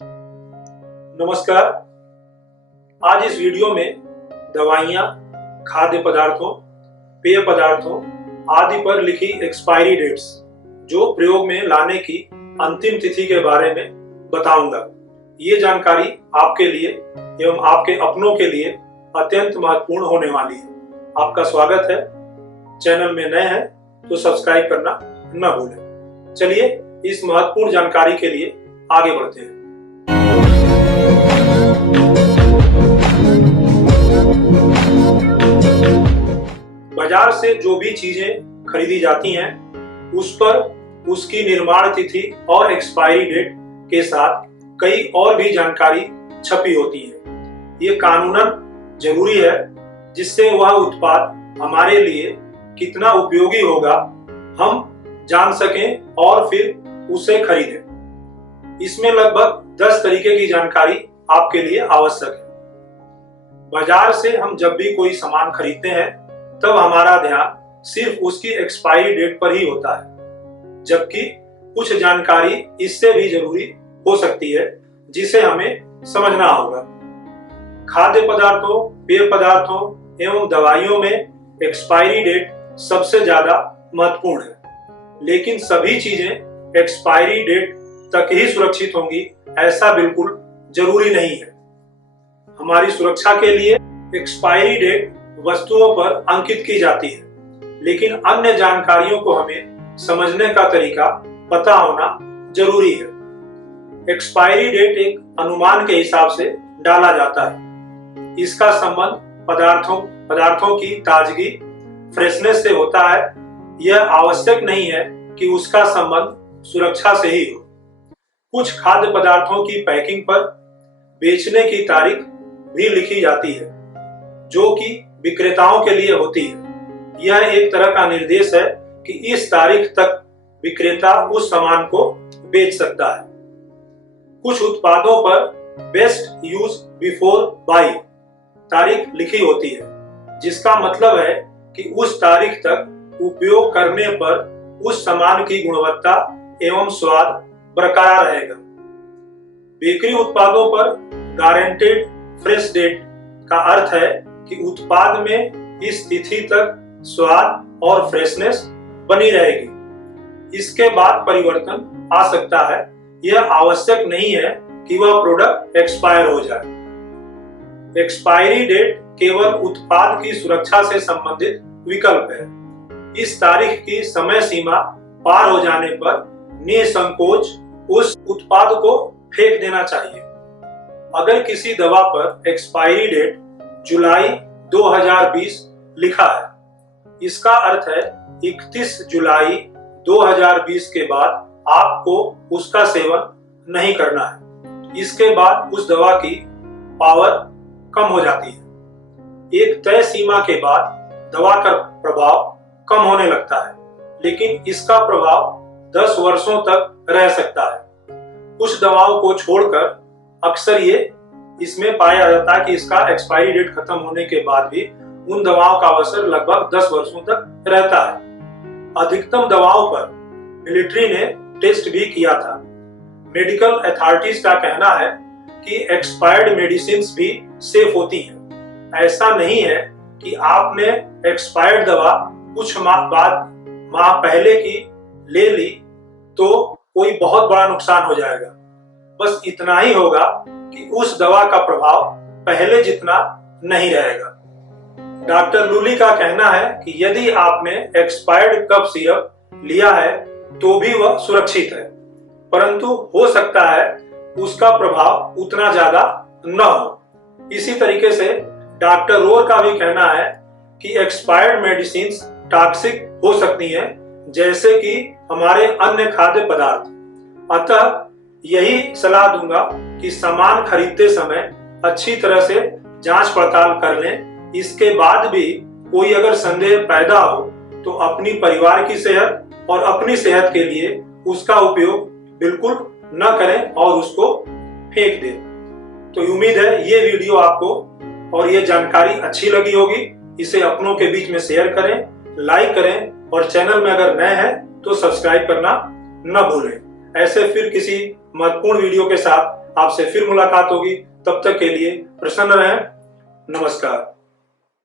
नमस्कार। आज इस वीडियो में दवाइयाँ, खाद्य पदार्थों, पेय पदार्थों आदि पर लिखी एक्सपायरी डेट्स जो प्रयोग में लाने की अंतिम तिथि के बारे में बताऊंगा। ये जानकारी आपके लिए एवं आपके अपनों के लिए अत्यंत महत्वपूर्ण होने वाली है। आपका स्वागत है। चैनल में नए हैं तो सब्सक्राइब करना न भूलें। चलिए इस महत्वपूर्ण जानकारी के लिए आगे बढ़ते हैं। बाजार से जो भी चीजें खरीदी जाती हैं उस पर उसकी निर्माण तिथि और एक्सपायरी डेट के साथ कई और भी जानकारी छपी होती है। ये कानूनन जरूरी है जिससे वह उत्पाद हमारे लिए कितना उपयोगी होगा हम जान सकें और फिर उसे खरीदें। इसमें लगभग 10 तरीके की जानकारी आपके लिए आवश्यक है। बाजार से हम जब भी कोई सामान खरीदते हैं तब हमारा ध्यान सिर्फ उसकी एक्सपायरी डेट पर ही होता है, जबकि कुछ जानकारी इससे भी जरूरी हो सकती है जिसे हमें समझना होगा। खाद्य पदार्थों, पेय पदार्थों एवं दवाइयों में एक्सपायरी डेट सबसे ज्यादा महत्वपूर्ण है, लेकिन सभी चीजें एक्सपायरी डेट तक ही सुरक्षित होंगी ऐसा बिल्कुल जरूरी नहीं है। हमारी सुरक्षा के लिए एक्सपायरी डेट वस्तुओं पर अंकित की जाती है, लेकिन अन्य जानकारियों को हमें समझने का तरीका पता होना जरूरी है। एक्सपायरी डेट एक अनुमान के हिसाब से डाला जाता है। इसका संबंध पदार्थों की ताजगी, फ्रेशनेस से होता है। यह आवश्यक नहीं है कि उसका संबंध सुरक्षा से ही हो। कुछ खाद्य पदार्थों की पैकिंग पर बेचने की तारीख भी लिखी जाती है, जो कि विक्रेताओं के लिए होती है। यह एक तरह का निर्देश है कि इस तारीख तक विक्रेता उस सामान को बेच सकता है। कुछ उत्पादों पर बेस्ट यूज बिफोर बाई तारीख लिखी होती है, जिसका मतलब है कि उस तारीख तक उपयोग करने पर उस सामान की गुणवत्ता एवं स्वाद बरकरार रहेगा। बेकरी उत्पादों पर गारंटेड फ्रेश डेट का अर्थ है कि उत्पाद में इस तिथि तक स्वाद और फ्रेशनेस बनी रहेगी। इसके बाद परिवर्तन आ सकता है। यह आवश्यक नहीं है कि वह प्रोडक्ट एक्सपायर हो जाए। एक्सपायरी डेट केवल उत्पाद की सुरक्षा से संबंधित विकल्प है। इस तारीख की समय सीमा पार हो जाने पर निसंकोच उस उत्पाद को फेंक देना चाहिए। अगर किसी दवा पर एक्सपायरी डेट जुलाई 2020 लिखा है, इसका अर्थ है 31 जुलाई 2020 के बाद आपको उसका सेवन नहीं करना है। इसके बाद उस दवा की पावर कम हो जाती है। एक तय सीमा के बाद दवा का प्रभाव कम होने लगता है, लेकिन इसका प्रभाव 10 वर्षों तक रह सकता है। कुछ दवाओं को छोड़कर अक्सर ये इसमें पाया जाता है कि इसका एक्सपायरी डेट खत्म होने के बाद भी उन दवाओं का असर लगभग 10 वर्षों तक रहता है। अधिकतम दवाओं पर मिलिट्री ने टेस्ट भी किया था। मेडिकल अथॉरिटीज का कहना है कि एक्सपायर्ड मेडिसिन्स भी सेफ होती हैं। ऐसा नहीं है कि आपने एक्सपायर्ड दवा कुछ माह पहले की ले ली तो कोई बहुत बड़ा नुकसान हो जाएगा। बस इतना ही होगा कि उस दवा का प्रभाव पहले जितना नहीं रहेगा। डॉक्टर लूली का कहना है कि यदि आपने एक्सपायर्ड कफ सिरप लिया है तो भी वह सुरक्षित है, परंतु हो सकता है उसका प्रभाव उतना ज्यादा न हो। इसी तरीके से डॉक्टर रोर का भी कहना है कि एक्सपायर्ड मेडिसिन्स टॉक्सिक हो सकती हैं, जैसे कि हमारे अन्य खाद्य पदार्थ। अतः यही सलाह दूंगा कि सामान खरीदते समय अच्छी तरह से जांच पड़ताल कर लें। इसके बाद भी कोई अगर संदेह पैदा हो तो अपनी परिवार की सेहत और अपनी सेहत के लिए उसका उपयोग बिल्कुल न करें और उसको फेंक दें। तो उम्मीद है ये वीडियो आपको और ये जानकारी अच्छी लगी होगी। इसे अपनों के बीच में शेयर करें, लाइक करें और चैनल में अगर नए हैं तो सब्सक्राइब करना न भूलें। ऐसे फिर किसी महत्वपूर्ण वीडियो के साथ आपसे फिर मुलाकात होगी। तब तक के लिए प्रसन्न रहें। नमस्कार।